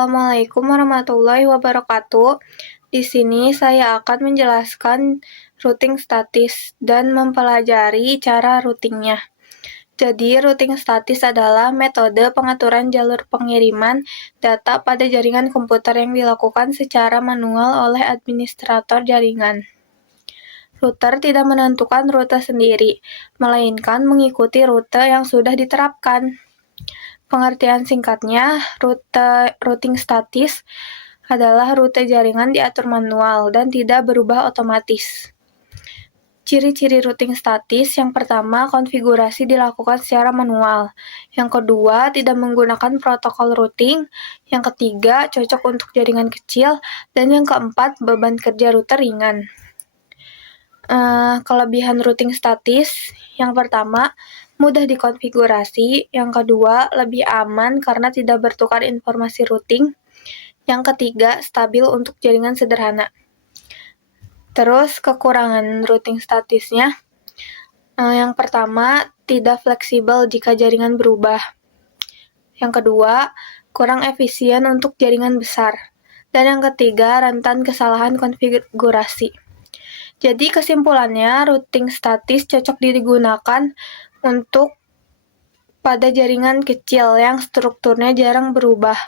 Assalamualaikum warahmatullahi wabarakatuh. Di sini saya akan menjelaskan routing statis dan mempelajari cara routingnya. Jadi, routing statis adalah metode pengaturan jalur pengiriman data pada jaringan komputer yang dilakukan secara manual oleh administrator jaringan. Router tidak menentukan rute sendiri, melainkan mengikuti rute yang sudah diterapkan. Pengertian singkatnya, routing statis adalah rute jaringan diatur manual dan tidak berubah otomatis. Ciri-ciri routing statis: yang pertama, konfigurasi dilakukan secara manual. Yang kedua, tidak menggunakan protokol routing. Yang ketiga, cocok untuk jaringan kecil. Dan yang keempat, beban kerja router ringan. Kelebihan routing statis: yang pertama, mudah dikonfigurasi. Yang kedua, lebih aman karena tidak bertukar informasi routing. Yang ketiga, stabil untuk jaringan sederhana. Terus kekurangan routing statisnya, yang pertama, tidak fleksibel jika jaringan berubah. Yang kedua, kurang efisien untuk jaringan besar. Dan yang ketiga, rentan kesalahan konfigurasi. Jadi kesimpulannya, routing statis cocok digunakan untuk pada jaringan kecil yang strukturnya jarang berubah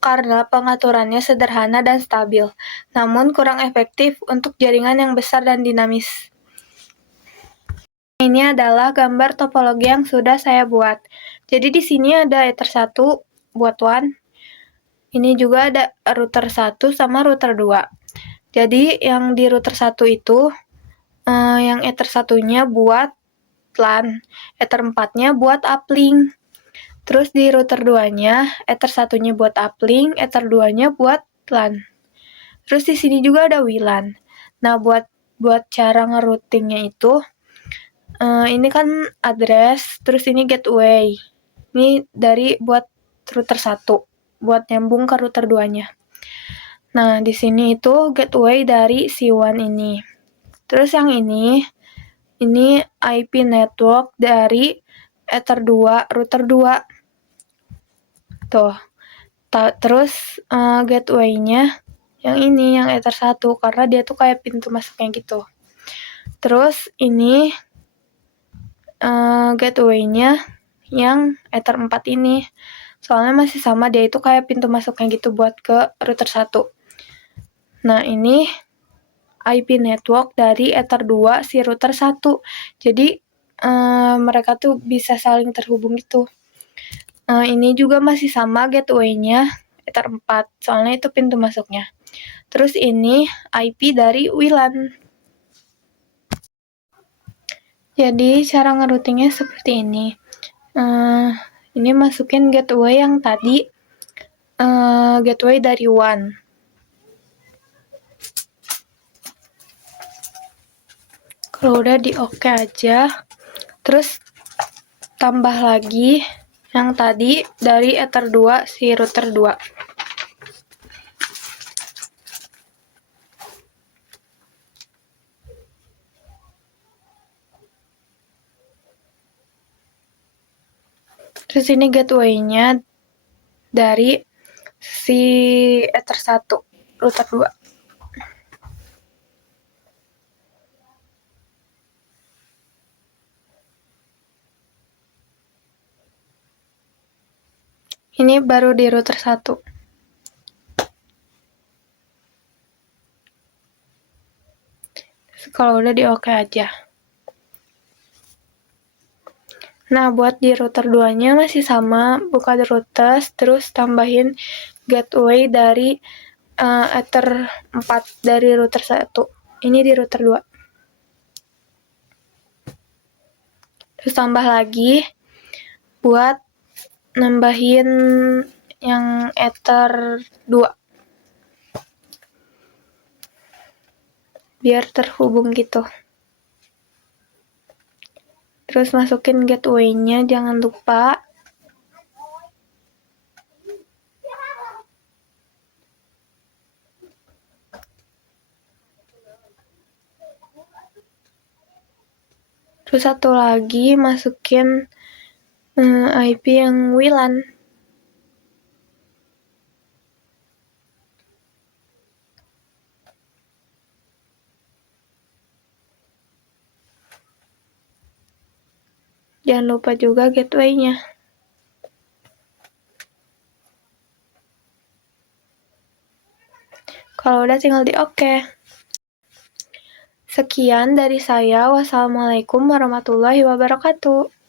karena pengaturannya sederhana dan stabil, namun kurang efektif untuk jaringan yang besar dan dinamis. Ini adalah gambar topologi yang sudah saya buat. Jadi di sini ada Ether 1 buat WAN. Ini juga ada router 1 sama router 2. Jadi yang di router 1 itu yang Ether 1-nya buat LAN, Ether 4-nya buat uplink. Terus di router 2-nya, Ether 1-nya buat uplink, Ether 2-nya buat LAN. Terus di sini juga ada WLAN. Nah, buat cara ngeroutingnya itu, ini kan address, terus ini gateway. Ini dari buat router 1, buat nyambung ke router 2-nya. Nah, di sini itu gateway dari si WAN ini. Terus yang ini IP network dari Ether 2, router 2. Tuh. Terus gateway-nya yang ini, yang Ether 1, karena dia tuh kayak pintu masuknya gitu. Terus ini gateway-nya yang Ether 4 ini. Soalnya masih sama, dia itu kayak pintu masuknya gitu buat ke router 1. Nah, ini IP network dari Ether 2 si router 1. Jadi mereka tuh bisa saling terhubung gitu. Ini juga masih sama gateway-nya Ether 4, soalnya itu pintu masuknya. Terus ini IP dari WLAN. Jadi cara ngeroutingnya seperti ini. Ini masukin gateway yang tadi, gateway dari WAN. Kalau udah di oke aja, terus tambah lagi yang tadi dari Ether 2 si router 2. Terus ini gateway-nya dari si Ether 1, router 2. Ini baru di router 1. Kalau udah di oke aja. Nah, buat di router 2-nya masih sama, buka routers, terus tambahin gateway dari Ether 4 dari router 1. Ini di router 2. Terus tambah lagi buat nambahin yang Ether 2. Biar terhubung gitu. Terus masukin gateway-nya, jangan lupa. Terus satu lagi masukin IP yang WLAN. Jangan lupa juga gateway-nya. Kalau udah tinggal di oke. Sekian dari saya. Wassalamualaikum warahmatullahi wabarakatuh.